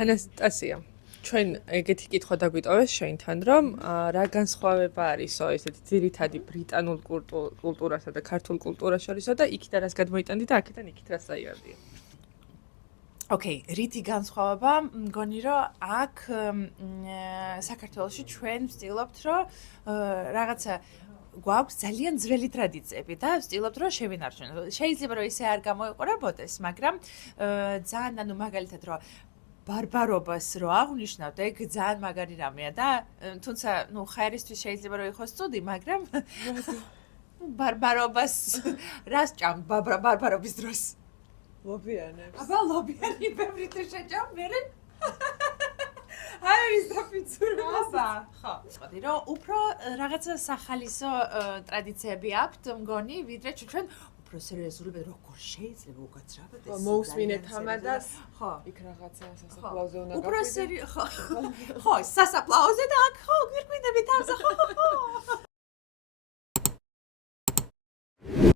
ანასტასია, ჩვენ ეგეთი კითხვა დაგვიტოვეს შენთან, რომ რა განსხვავება არისო ესეთი ძირითადი ბრიტანულ კულტურასა და ქართულ კულტურას შორისო და იქიდან რას გადმოიტანდი და აქედან იქით რას აიარდი? ოკეი, რითი განსხვავება, მგონი რომ აქ საქართველოში ჩვენ ვცდილობთ რომ რაღაცა გვაქვს ძალიან ძველი ტრადიციები და ვცდილობთ რომ შევინარჩუნოთ. შეიძლება რომ ისე არ გამოიყურებოდეს, მაგრამ ძალიან ანუ მაგალითად რომ ბარბარობას რო აღნიშნავთ, ეგ ძალიან მაგარი რამეა და თუმცა ნუ ხაერისთვის შეიძლება რომ იყოს ცუდი, მაგრამ ბარბარობას რას ჭამ ბარბარობის დროს? ლობიანებს. აბა ლობიანი ბევრი თუ შეჭამ, მერე არის დაფიცურება. ხო. ვთქვი რომ უფრო რაღაცა სახალისო ტრადიციები აქვთ, მგონი, ვიდრე ჩვენ უფრო სერიოზულები როგორ შეიძლება უკაცრავდეს. მოусმინეთ ამადას. ხო. იქ რაღაცა სასაფლაოზე უნდა უფრო ხო, სასაფლაოზე და აქ ხო, გვირგვინი